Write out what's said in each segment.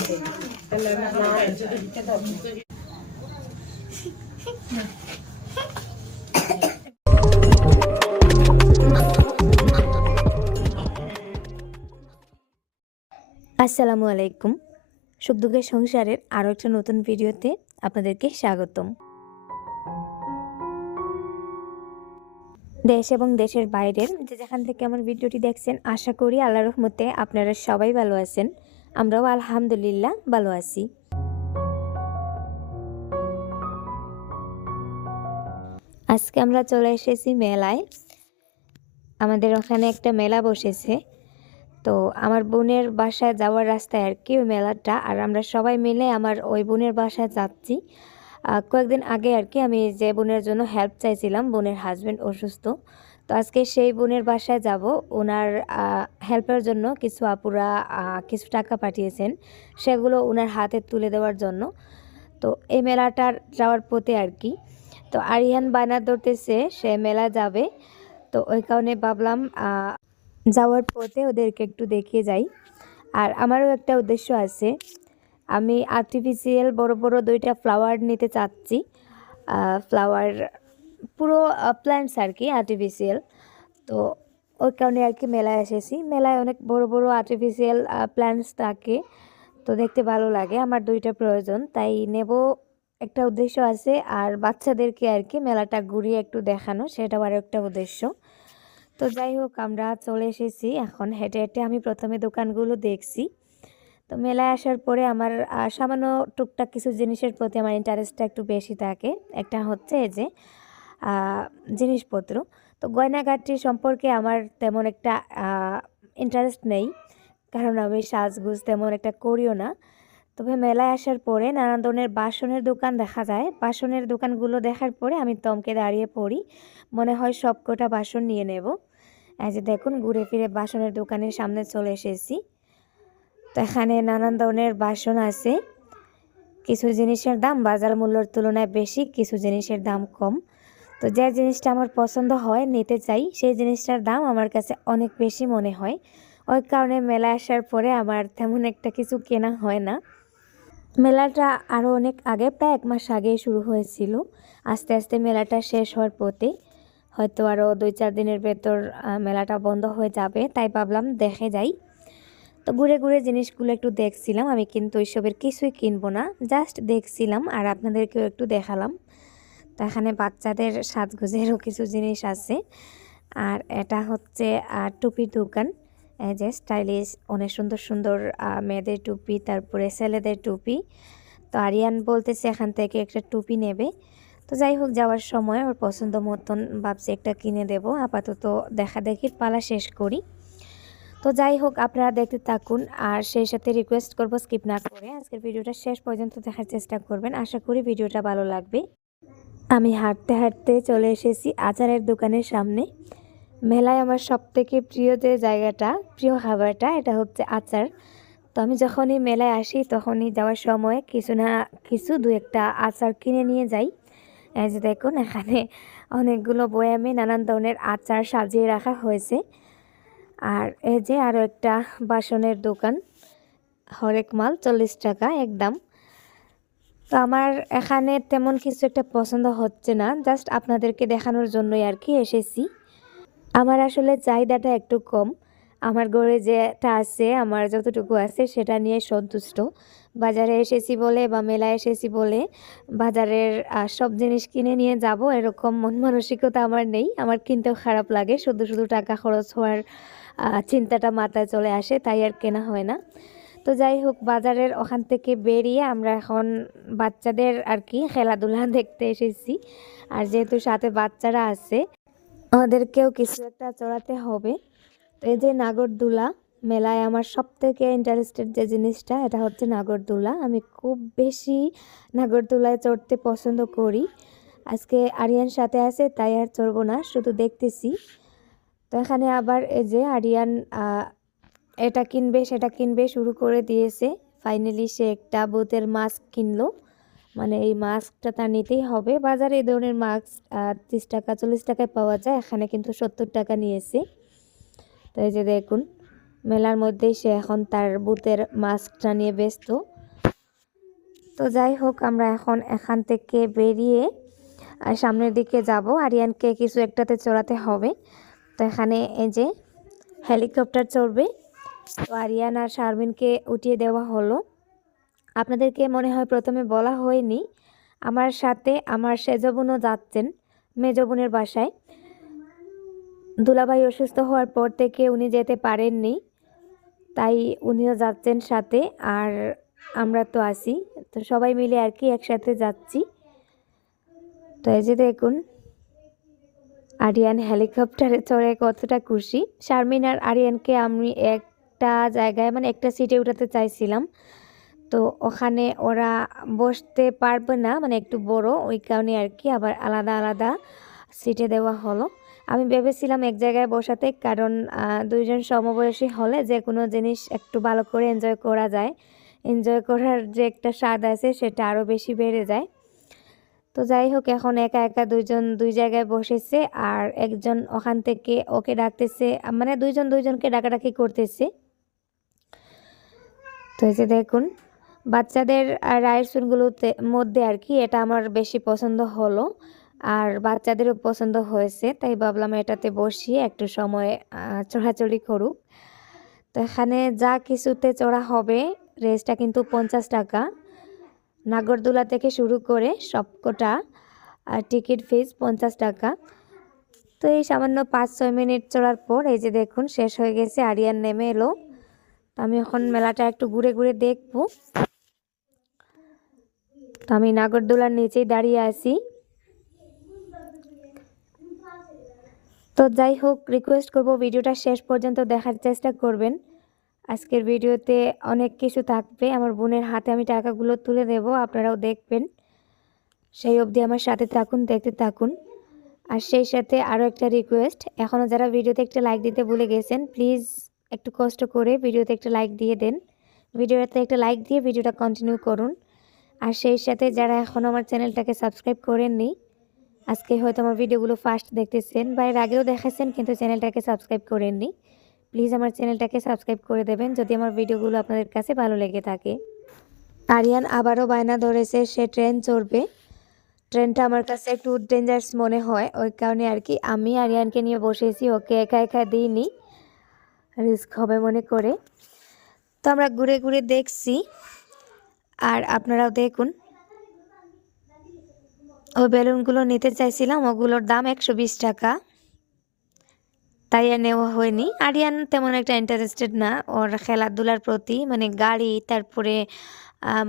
আসসালামু আলাইকুম। সুখ দুঃখের সংসারের আরও একটা নতুন ভিডিওতে আপনাদেরকে স্বাগতম। দেশ এবং দেশের বাইরের যেখান থেকে আমার ভিডিওটি দেখছেন, আশা করি আল্লাহর রহমতে আপনারা সবাই ভালো আছেন। আমরাও আলহামদুলিল্লাহ ভালো আছি। আজকে আমরা চলে এসেছি মেলায়। আমাদের ওখানে একটা মেলা বসেছে, তো আমার বোনের বাসায় যাওয়ার রাস্তায় আর কি ওই মেলাটা, আর আমরা সবাই মিলে আমার ওই বোনের বাসায় যাচ্ছি। কয়েকদিন আগে আর কি আমি যে বোনের জন্য হেল্প চাইছিলাম, বোনের হাজব্যান্ড অসুস্থ, তো আজকে সেই বোনের বাসায় যাব। ওনার হেল্পের জন্য কিছু আপুরা কিছু টাকা পাঠিয়েছেন, সেগুলো ওনার হাতে তুলে দেওয়ার জন্য। তো এই মেলাটার যাওয়ার পথে আর কি, তো আরিয়ান বায়না ধরতেছে সে মেলা যাবে, তো ওই কারণে ভাবলাম যাওয়ার পথে ওদেরকে একটু দেখিয়ে যাই। আর আমারও একটা উদ্দেশ্য আছে, আমি আর্টিফিশিয়াল বড় বড় 2টা ফ্লাওয়ার নিতে চাচ্ছি। ফ্লাওয়ার পুরো প্ল্যান্টস আর কি আর্টিফিশিয়াল, তো ওই কারণে আর কি মেলায় এসেছি। মেলায় অনেক বড় বড় আর্টিফিশিয়াল প্ল্যান্টস থাকে, তো দেখতে ভালো লাগে। আমার 2টা প্রয়োজন, তাই নেব, একটা উদ্দেশ্য আছে। আর বাচ্চাদেরকে আর কি মেলাটা ঘুরিয়ে একটু দেখানো, সেটাও আর একটা উদ্দেশ্য। তো যাই হোক, আমরা চলে এসেছি। এখন হেঁটে হেঁটে আমি প্রথমে দোকানগুলো দেখছি। তো মেলায় আসার পরে আমার সামান্য টুকটাক কিছু জিনিসের প্রতি আমার ইন্টারেস্টটা একটু বেশি থাকে। একটা হচ্ছে যে জিনিসপত্র, তো গয়নাগাটি সম্পর্কে আমার তেমন একটা ইন্টারেস্ট নেই, কারণ আমি সাজগুজ তেমন একটা করিও না। তবে মেলায় আসার পরে নানান ধরনের বাসনের দোকান দেখা যায়। বাসনের দোকানগুলো দেখার পরে আমি থমকে দাঁড়িয়ে পড়ি, মনে হয় সবকটা বাসন নিয়ে নেব। এই যে দেখুন, ঘুরে ফিরে বাসনের দোকানের সামনে চলে এসেছি। তো এখানে নানান ধরনের বাসন আছে। কিছু জিনিসের দাম বাজার মূল্যের তুলনায় বেশি, কিছু জিনিসের দাম কম। তো যে জিনিসটা আমার পছন্দ হয় নিতে চাই, সেই জিনিসটার দাম আমার কাছে অনেক বেশি মনে হয়। ওই কারণে মেলায় আসার পরে আমার তেমন একটা কিছু কেনা হয় না। মেলাটা আরও অনেক আগে, প্রায় 1 মাস আগেই শুরু হয়েছিল। আস্তে আস্তে মেলাটা শেষ হওয়ার পথে, হয়তো আরও 2-4 দিনের ভেতর মেলাটা বন্ধ হয়ে যাবে, তাই ভাবলাম দেখে যাই। তো ঘুরে ঘুরে জিনিসগুলো একটু দেখছিলাম। আমি কিন্তু ওইসবের কিছুই কিনবো না, জাস্ট দেখছিলাম আর আপনাদেরকেও একটু দেখালাম। তো এখানে বাচ্চাদের সাজগোজেরও কিছু জিনিস আছে। আর এটা হচ্ছে টুপির দোকান। এই যে স্টাইলিশ অনেক সুন্দর সুন্দর মেয়েদের টুপি, তারপরে ছেলেদের টুপি। তো আরিয়ান বলতেছে এখান থেকে একটা টুপি নেবে। তো যাই হোক, যাওয়ার সময় ওর পছন্দ মতন ভাবছি একটা কিনে দেব। আপাতত দেখা দেখির পালা শেষ করি। তো যাই হোক, আপনারা দেখতে থাকুন, আর সেই সাথে রিকোয়েস্ট করব স্কিপ না করে আজকের ভিডিওটা শেষ পর্যন্ত দেখার চেষ্টা করবেন। আশা করি ভিডিওটা ভালো লাগবে। আমি হাঁটতে হাঁটতে চলে এসেছি আচারের দোকানের সামনে। মেলায় আমার সবথেকে প্রিয় যে জায়গাটা, প্রিয় খাবারটা, এটা হচ্ছে আচার। তো আমি যখনই মেলায় আসি তখনই যাওয়ার সময় কিছু না কিছু 2-1টা আচার কিনে নিয়ে যাই। এই যে দেখুন, এখানে অনেকগুলো বয়ামে নানান ধরনের আচার সাজিয়ে রাখা হয়েছে। আর এই যে আরও একটা বাসনের দোকান, হরেক মাল 40 টাকা একদম। তো আমার এখানে তেমন কিছু একটা পছন্দ হচ্ছে না, জাস্ট আপনাদেরকে দেখানোর জন্যই আর কি এসেছি। আমার আসলে চাহিদাটা একটু কম। আমার ঘরে যেটা আছে, আমার যতটুকু আছে সেটা নিয়ে সন্তুষ্ট। বাজারে এসেছি বলে বা মেলায় এসেছি বলে বাজারের সব জিনিস কিনে নিয়ে যাব এরকম মন মানসিকতা আমার নেই। আমার কিনতেও খারাপ লাগে, শুধু শুধু টাকা খরচ হওয়ার চিন্তাটা মাথায় চলে আসে, তাই আর কেনা হয় না। তো যাই হোক, বাজারের ওখান থেকে বেরিয়ে আমরা এখন বাচ্চাদের আর কি খেলাধুলা দেখতে এসেছি। আর যেহেতু সাথে বাচ্চারা আছে, ওদেরকেও কিছু একটা চড়াতে হবে। তো এই যে নাগরদোলা, মেলায় আমার সবথেকে ইন্টারেস্টেড যে জিনিসটা, এটা হচ্ছে নাগরদোলা। আমি খুব বেশি নাগরদোলায় চড়তে পছন্দ করি। আজকে আরিয়ান সাথে আছে তাই আর চড়বো না, শুধু দেখতেছি। তো এখানে আবার এই যে আরিয়ান এটা কিনবে সেটা কিনবে শুরু করে দিয়েছে। ফাইনালি সে একটা ভূতের মাস্ক কিনলো, মানে এই মাস্কটা তার নিতেই হবে। বাজারে এই ধরনের মাস্ক 30 টাকা 40 টাকায় পাওয়া যায়, এখানে কিন্তু 70 টাকা নিয়েছে। তো এই যে দেখুন, মেলার মধ্যেই সে এখন তার বুথের মাস্কটা নিয়ে ব্যস্ত। তো যাই হোক, আমরা এখন এখান থেকে বেরিয়ে সামনের দিকে যাব। আরিয়ানকে কিছু একটাতে চড়াতে হবে। তো এখানে এই যে হেলিকপ্টার চড়বে, তো আরিয়ান আর শারমিনকে উঠিয়ে দেওয়া হলো। আপনাদেরকে মনে হয় প্রথমে বলা হয়নি, আমার সাথে আমার সেজ বোনও যাচ্ছেন মেজ বোনের বাসায়। দুলাভাই অসুস্থ হওয়ার পর থেকে উনি যেতে পারেননি, তাই উনিও যাচ্ছেন সাথে, আর আমরা তো আছি, তো সবাই মিলে আর কি একসাথে যাচ্ছি। তো এই যে দেখুন আরিয়ান হেলিকপ্টারে চড়ে কতটা খুশি। শারমিন আর আরিয়ানকে আমি একটা জায়গায় মানে একটা সিটে উঠাতে চাইছিলাম, তো ওখানে ওরা বসতে পারবে না, মানে একটু বড়, ওই কারণে আর কি আবার আলাদা আলাদা সিটে দেওয়া হলো। আমি ভেবেছিলাম এক জায়গায় বসাতে, কারণ দুইজন সমবয়সী হলে যে কোনো জিনিস একটু ভালো করে এনজয় করা যায়, এনজয় করার যে একটা স্বাদ আছে সেটা আরও বেশি বেড়ে যায়। তো যাই হোক, এখন একা একা দুইজন দুই জায়গায় বসেছে, আর একজন ওখান থেকে ওকে ডাকতেছে, মানে দুইজন দুইজনকে ডাকাডাকি করতেছে। তো এই যে দেখুন বাচ্চাদের রাইডসগুলোতে মধ্যে আর কি এটা আমার বেশি পছন্দ হলো, আর বাচ্চাদেরও পছন্দ হয়েছে, তাই ভাবলাম এটাতে বসিয়ে একটু সময় চড়াচড়ি করুক। তো এখানে যা কিছুতে চড়া হবে, রেসটা কিন্তু 50 টাকা। নাগরদোলা থেকে শুরু করে সবকটা টিকিট ফিস 50 টাকা। তো এই সামান্য 5-6 মিনিট চড়ার পর এই যে দেখুন শেষ হয়ে গেছে, আরিয়ান নেমে এলো। আমি এখন মেলাটা একটু ঘুরে ঘুরে দেখব। তো আমি নাগরদোলার নিচেই দাঁড়িয়ে আছি। তো যাই হোক, রিকোয়েস্ট করব ভিডিওটা শেষ পর্যন্ত দেখার চেষ্টা করবেন। আজকের ভিডিওতে অনেক কিছু থাকবে, আমার বোনের হাতে আমি টাকাগুলো তুলে দেব, আপনারাও দেখবেন। সেই অবধি আমার সাথে থাকুন, দেখতে থাকুন। আর সেই সাথে আরও একটা রিকোয়েস্ট, এখনও যারা ভিডিওতে একটা লাইক দিতে ভুলে গেছেন, প্লিজ একটু কষ্ট করে ভিডিওতে একটা লাইক দিয়ে দেন। ভিডিওতে একটা লাইক দিয়ে ভিডিওটা কন্টিনিউ করুন। আর সেই সাথে যারা এখনও আমার চ্যানেলটাকে সাবস্ক্রাইব করেননি, আজকে হয়তো আমার ভিডিওগুলো ফার্স্ট দেখতেছেন বা এর আগেও দেখেছেন কিন্তু চ্যানেলটাকে সাবস্ক্রাইব করেননি, প্লিজ আমার চ্যানেলটাকে সাবস্ক্রাইব করে দেবেন যদি আমার ভিডিওগুলো আপনাদের কাছে ভালো লেগে থাকে। আরিয়ান আবারও বায়না ধরেছে সে ট্রেন চড়বে। ট্রেনটা আমার কাছে একটু ডেঞ্জারাস মনে হয়, ওই কারণে আর কি আমি আরিয়ানকে নিয়ে বসেছি, ওকে একা একা দিইনি, রিস্ক হবে মনে করে। তো আমরা ঘুরে ঘুরে দেখছি, আর আপনারাও দেখুন। ওই বেলুনগুলো নিতে চাইছিলাম, ওগুলোর দাম 120 টাকা, তাই আর নেওয়া হয়নি। আরিয়ান তেমন একটা ইন্টারেস্টেড না ওর খেলাধুলার প্রতি, মানে গাড়ি, তারপরে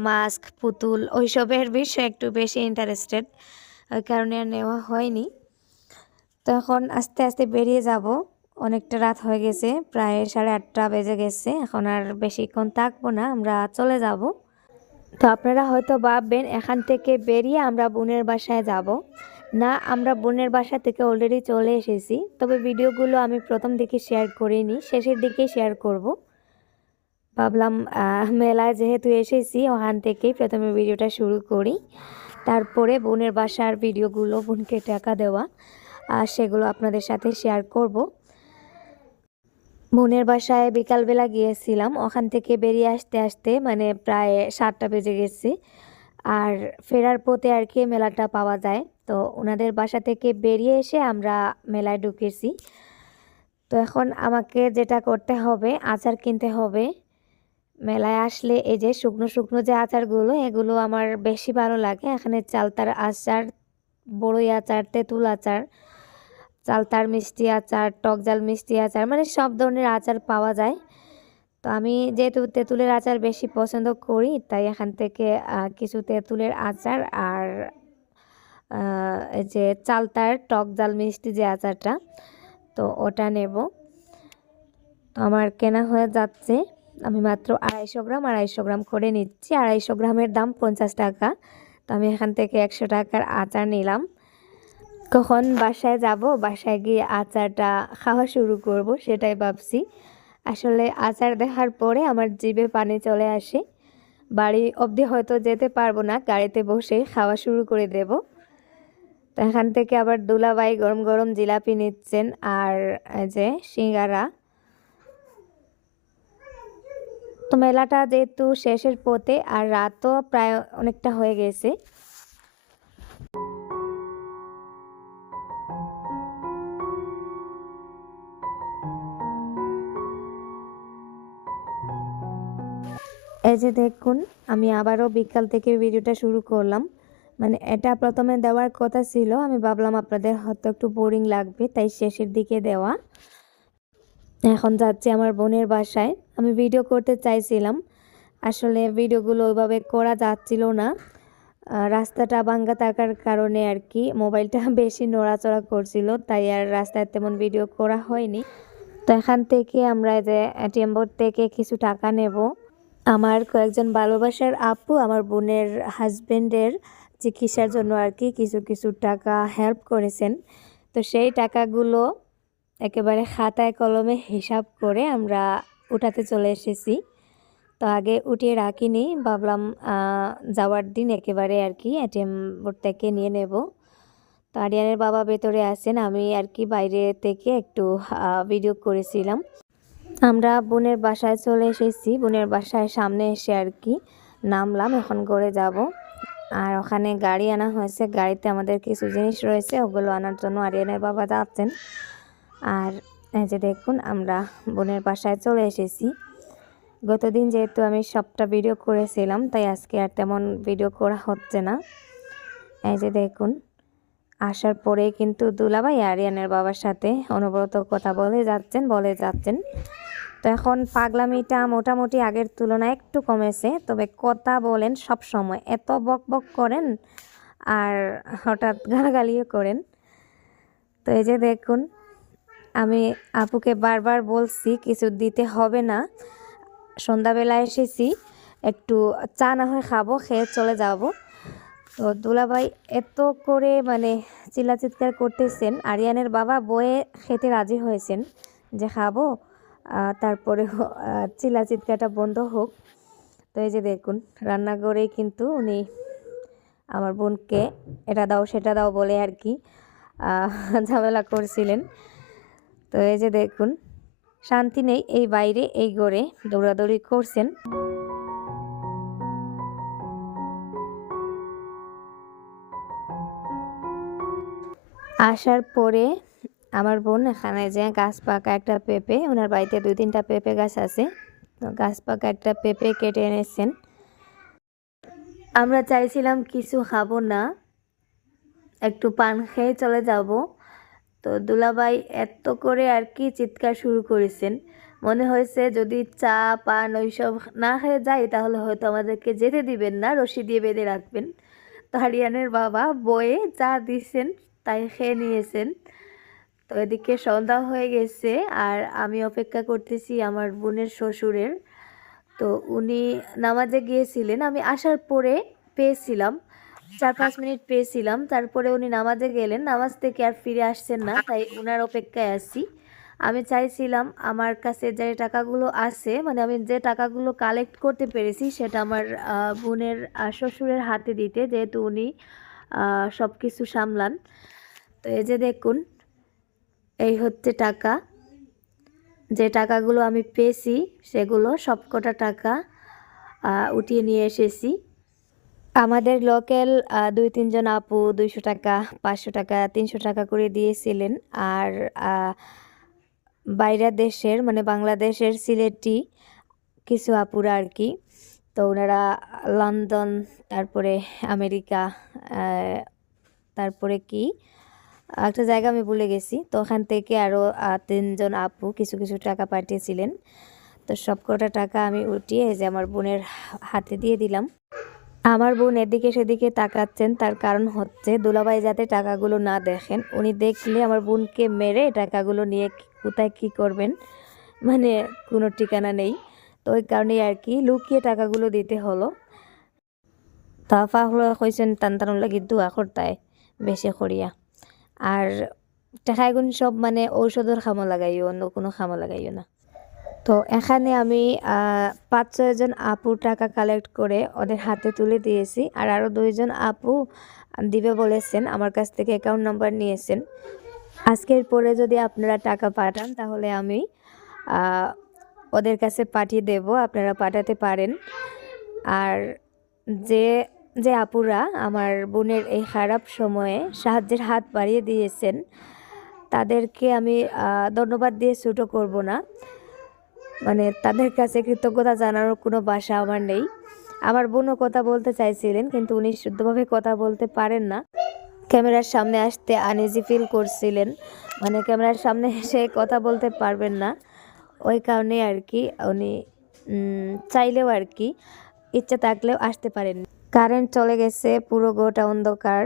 মাস্ক, পুতুল, ওইসবের বিষয়ে একটু বেশি ইন্টারেস্টেড, ওই কারণে আর নেওয়া হয়নি। তো এখন আস্তে আস্তে বেরিয়ে যাব, অনেকটা রাত হয়ে গেছে, প্রায় 8:30 বেজে গেছে, এখন আর বেশিক্ষণ থাকবো না, আমরা চলে যাব। তো আপনারা হয়তো ভাববেন এখান থেকে বেরিয়ে আমরা বোনের বাসায় যাব, না, আমরা বোনের বাসা থেকে অলরেডি চলে এসেছি, তবে ভিডিওগুলো আমি প্রথম দিকে শেয়ার করিনি, শেষের দিকেই শেয়ার করব। ভাবলাম মেলায় যেহেতু এসেছি ওখান থেকেই প্রথমে ভিডিওটা শুরু করি, তারপরে বোনের বাসার ভিডিওগুলো, বোনকে টাকা দেওয়া, আর সেগুলো আপনাদের সাথে শেয়ার করব। বোনের বাসায় বিকালবেলা গিয়েছিলাম, ওখান থেকে বেরিয়ে আসতে আসতে মানে প্রায় 7টা বেজে গেছে, আর ফেরার পথে আর কি মেলাটা পাওয়া যায়, তো ওনাদের বাসা থেকে বেরিয়ে এসে আমরা মেলায় ঢুকেছি। তো এখন আমাকে যেটা করতে হবে, আচার কিনতে হবে। মেলায় আসলে এই যে শুকনো শুকনো যে আচারগুলো, এগুলো আমার বেশি ভালো লাগে। এখানে চালতার আচার, বড়ই আচার, তেঁতুল আচার, চালতার মিষ্টি আচার, টকজাল মিষ্টি আচার, মানে সব ধরনের আচার পাওয়া যায়। তো আমি যেহেতু তেঁতুলের আচার বেশি পছন্দ করি, তাই এখান থেকে কিছু তেঁতুলের আচার আর এই যে চালতার টকজাল মিষ্টি যে আচারটা, তো ওটা নেব। তো আমার কেনা হয়ে যাচ্ছে, আমি মাত্র 250 গ্রাম করে নিচ্ছি, 250 গ্রামের দাম 50 টাকা। তো আমি এখান থেকে 100 টাকার আচার নিলাম। কখন বাসায় যাব, বাসায় গিয়ে আচারটা খাওয়া শুরু করব সেটাই ভাবছি। আসলে আচার দেখার পরে আমার জিভে পানি চলে আসে, বাড়ি অবধি হয়তো যেতে পারবো না, গাড়িতে বসে খাওয়া শুরু করে দেব। তো এখান থেকে আবার দুলাভাই গরম গরম জিলাপি নিচ্ছেন, আর যে সিঙ্গারা, তো মেলাটা যেহেতু শেষের পথে আর রাতও প্রায় অনেকটা হয়ে গেছে, এই যে দেখুন আমি আবারও বিকাল থেকে ভিডিওটা শুরু করলাম। মানে এটা প্রথমে দেওয়ার কথা ছিল, আমি ভাবলাম আপনাদের হয়তো একটু বোরিং লাগবে, তাই শেষের দিকে দেওয়া। এখন যাচ্ছি আমার বোনের বাসায়। আমি ভিডিও করতে চাইছিলাম, আসলে ভিডিওগুলো ওইভাবে করা যাচ্ছিল না। রাস্তাটা ভাঙ্গা থাকার কারণে আর কি মোবাইলটা বেশি নড়াচড়া করছিল, তাই আর রাস্তায় তেমন ভিডিও করা হয়নি। তো এখান থেকে আমরা যে এটিএম বোর্ড থেকে কিছু টাকা নেব। আমার কয়েকজন ভালোবাসার আপু আমার বোনের হাজবেন্ডের চিকিৎসার জন্য আর কি কিছু কিছু টাকা হেল্প করেছেন। তো সেই টাকাগুলো একেবারে খাতায় কলমে হিসাব করে আমরা উঠাতে চলে এসেছি। তো আগে উঠিয়ে রাখিনি, ভাবলাম যাওয়ার দিন একেবারে আর কি এটিএম বোর্ড থেকে নিয়ে নেব। তো আরিয়ানের বাবা ভেতরে আছেন, আমি আর কি বাইরে থেকে একটু ভিডিও করেছিলাম। আমরা বোনের বাসায় চলে এসেছি, বোনের বাসায় সামনে এসে আর কি নামলাম, এখন ঘরে যাব। আর ওখানে গাড়ি আনা হয়েছে, গাড়িতে আমাদের কিছু জিনিস রয়েছে, ওগুলো আনার জন্য আরিয়ানের বাবা যাচ্ছেন। আর এই যে দেখুন আমরা বোনের বাসায় চলে এসেছি। গতদিন যেহেতু আমি সবটা ভিডিও করেছিলাম, তাই আজকে আর তেমন ভিডিও করা হচ্ছে না। এই যে দেখুন আসার পরে কিন্তু দুলাভাই আরিয়ানের বাবার সাথে অনবরত কথা বলে যাচ্ছেন। তো এখন পাগলামিটা মোটামুটি আগের তুলনায় একটু কমেছে, তবে কথা বলেন সব সময়, এত বক বক করেন আর হঠাৎ গালাগালিও করেন। তো এই যে দেখুন আমি আপুকে বারবার বলছি কিছু দিতে হবে না, সন্ধ্যাবেলা এসেছি একটু চা না হয় খাবো, খেয়ে চলে যাব। তো দুলাভাই এত করে মানে চিল্লাচিৎকার করতেছেন, আরিয়ানের বাবা বয়ে খেতে রাজি হয়েছেন যে খাবো, তারপরে চিল্লাচিৎকারটা বন্ধ হোক। তো এই যে দেখুন রান্নাঘরেই কিন্তু উনি আমার বোনকে এটা দাও সেটা দাও বলে আর কি ঝামেলা করছিলেন। তো এই যে দেখুন শান্তি নেই, এই বাইরে এই ঘরে দৌড়াদৌড়ি করছেন। আসার পরে আমার বোন এখানে যে গাছ পাকা একটা পেঁপে, ওনার বাড়িতে 2-3টা পেঁপে গাছ আছে, তো গাছ পাকা একটা পেঁপে কেটে এনেছেন। আমরা চাইছিলাম কিছু খাবো না, একটু পান খেয়ে চলে যাব। তো দুলাভাই এত করে আর কি চিৎকার শুরু করেছেন, মনে হয়েছে যদি চা পান ওইসব না খেয়ে যাই তাহলে হয়তো আমাদেরকে যেতে দিবেন না, রশি দিয়ে বেঁধে রাখবেন। তো আরিয়ানের বাবা বয়ে চা দিয়েছেন, তাই খেয়ে নিয়েছেন। তো এদিকে সন্ধ্যা হয়ে গেছে আর আমি অপেক্ষা করতেছি আমার বোনের শ্বশুরের। তো উনি নামাজে গিয়েছিলেন, আমি আসার পরে পেয়েছিলাম 4-5 মিনিট পেয়েছিলাম, তারপরে উনি নামাজে গেলেন, নামাজ থেকে আর ফিরে আসছেন না, তাই উনার অপেক্ষায় আছি। আমি চাইছিলাম আমার কাছে যে টাকাগুলো আছে, মানে আমি যে টাকাগুলো কালেক্ট করতে পেরেছি সেটা আমার বোনের শ্বশুরের হাতে দিতে, যেহেতু উনি সব কিছু সামলান। তো এই যে দেখুন এই হচ্ছে টাকা, যে টাকাগুলো আমি পেয়েছি সেগুলো সবকটা টাকা উঠিয়ে নিয়ে এসেছি। আমাদের লোকাল 2-3 জন আপু 200 টাকা 500 টাকা 300 টাকা করে দিয়েছিলেন। আর বাইরের দেশের মানে বাংলাদেশের সিলেটি কিছু আপুরা আর কি, তো ওনারা লন্ডন, তারপরে আমেরিকা, তারপরে কি একটা জায়গা আমি ভুলে গেছি, তো ওখান থেকে আরও 3 জন আপু কিছু কিছু টাকা পাঠিয়েছিলেন। তো সবকটা টাকা আমি উঠিয়ে যে আমার বোনের হাতে দিয়ে দিলাম। আমার বোন এদিকে সেদিকে তাকাচ্ছেন, তার কারণ হচ্ছে দুলাভাই যাতে টাকাগুলো না দেখেন, উনি দেখলে আমার বোনকে মেরে টাকাগুলো নিয়ে কোথায় কি করবেন মানে কোনো ঠিকানা নেই। তো ওই কারণেই আর কি লুকিয়ে টাকাগুলো দিতে হলো। তাফা হলো কইছেন টান লাগি দোয়া করতায় বেশি করিয়া, আর টাকাগুন সব মানে ঔষধের খামো লাগাইও, অন্য কোনো খামো লাগাইও না। তো এখানে আমি 5-6 জন আপুর টাকা কালেক্ট করে ওদের হাতে তুলে দিয়েছি, আর আরও 2 জন আপু দিবে বলেছেন, আমার কাছ থেকে অ্যাকাউন্ট নাম্বার নিয়েছেন। আজকের পরে যদি আপনারা টাকা পাঠান তাহলে আমি ওদের কাছে পাঠিয়ে দেব, আপনারা পাঠাতে পারেন। আর যে যে আপুরা আমার বোনের এই খারাপ সময়ে সাহায্যের হাত বাড়িয়ে দিয়েছেন তাদেরকে আমি ধন্যবাদ দিয়ে ছোটো করব না। মানে তাদের কাছে কৃতজ্ঞতা জানানোর কোনো ভাষা আমার নেই। আমার বোনও কথা বলতে চাইছিলেন, কিন্তু উনি শুদ্ধভাবে কথা বলতে পারেন না। ক্যামেরার সামনে আসতে আনইজি ফিল করছিলেন, মানে ক্যামেরার সামনে এসে কথা বলতে পারবেন না। ওই কারণে আর কি উনি চাইলেও আর কি ইচ্ছা থাকলেও আসতে পারেননি। কারেন্ট চলে গেছে, পুরো গোটা অন্ধকার।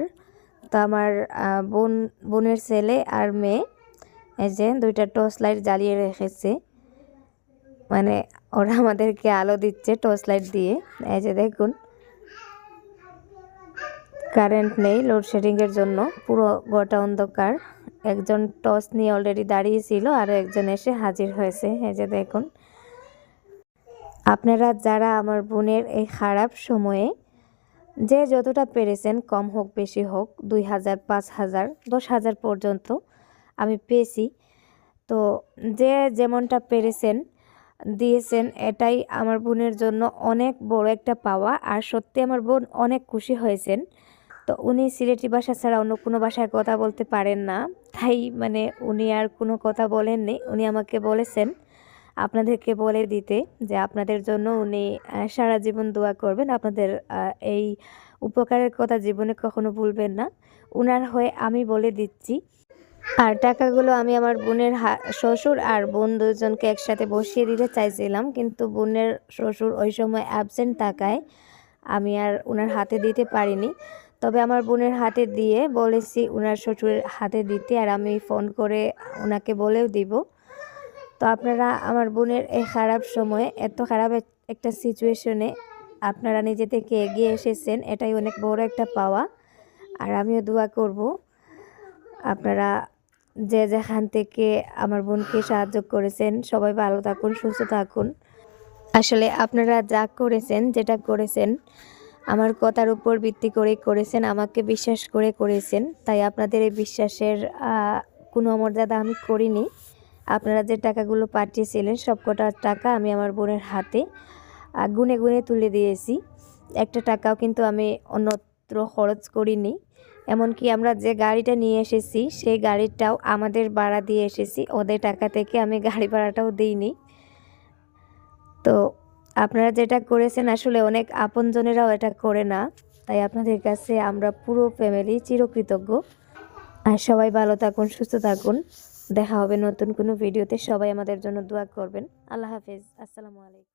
তো আমার বোনের ছেলে আর মেয়ে এই যে 2টা টর্চ লাইট জ্বালিয়ে রেখেছে, মানে ওরা আমাদেরকে আলো দিচ্ছে টর্চ লাইট দিয়ে। এই যে দেখুন, কারেন্ট নেই লোডশেডিংয়ের জন্য, পুরো গোটা অন্ধকার। একজন টর্চ নিয়ে অলরেডি দাঁড়িয়েছিল, আরও একজন এসে হাজির হয়েছে। এই যে দেখুন, আপনারা যারা আমার বোনের এই খারাপ সময়ে যে যতটা পেরেছেন, কম হোক বেশি হোক, 2000, 5000, 10,000 পর্যন্ত আমি পেয়েছি। তো যে যেমনটা পেরেছেন দিয়েছেন, এটাই আমার বোনের জন্য অনেক বড় একটা পাওয়া। আর সত্যি আমার বোন অনেক খুশি হয়েছেন। তো উনি সিলেটি ভাষা ছাড়া অন্য কোনো ভাষায় কথা বলতে পারেন না, তাই মানে উনি আর কোনো কথা বলেননি। উনি আমাকে বলেছেন আপনাদেরকে বলে দিতে যে আপনাদের জন্য উনি সারা জীবন দোয়া করবেন, আপনাদের এই উপকারের কথা জীবনে কখনো ভুলবেন না। উনার হয়ে আমি বলে দিচ্ছি। আর টাকাগুলো আমি আমার বোনের শ্বশুর আর বোন দুজনকে একসাথে বসিয়ে দিতে চাইছিলাম, কিন্তু বোনের শ্বশুর ওই সময় অ্যাবসেন্ট থাকায় আমি আর ওনার হাতে দিতে পারিনি। তবে আমার বোনের হাতে দিয়ে বলেছি ওনার শ্বশুরের হাতে দিতে, আর আমি ফোন করে ওনাকে বলেও দিব। তো আপনারা আমার বোনের এই খারাপ সময়ে, এত খারাপ একটা সিচুয়েশনে আপনারা নিজে থেকে এগিয়ে এসেছেন, এটাই অনেক বড় একটা পাওয়া। আর আমিও দোয়া করব আপনারা যে যেখান থেকে আমার বোনকে সাহায্য করেছেন সবাই ভালো থাকুন, সুস্থ থাকুন। আসলে আপনারা যা করেছেন, যেটা করেছেন আমার কথার উপর ভিত্তি করে করেছেন, আমাকে বিশ্বাস করে করেছেন। তাই আপনাদের এই বিশ্বাসের কোনো অমর্যাদা আমি করিনি। আপনারা যে টাকাগুলো পাঠিয়েছিলেন সবকটা টাকা আমি আমার বোনের হাতে গুনে গুনে তুলে দিয়েছি। একটা টাকাও কিন্তু আমি অন্যত্র খরচ করিনি। এমনকি আমরা যে গাড়িটা নিয়ে এসেছি সেই গাড়িটাও আমাদের ভাড়া দিয়ে এসেছি, ওদের টাকা থেকে আমি গাড়ি ভাড়াটাও দিইনি। তো আপনারা যেটা করেছেন আসলে অনেক আপনজনেরাও এটা করে না, তাই আপনাদের কাছে আমরা পুরো ফ্যামিলি চিরকৃতজ্ঞ। আর সবাই ভালো থাকুন, সুস্থ থাকুন। দেখা হবে নতুন কোনো ভিডিওতে। সবাই আমাদের জন্য দোয়া করবেন। আল্লাহ হাফেজ। আসসালামু আলাইকুম।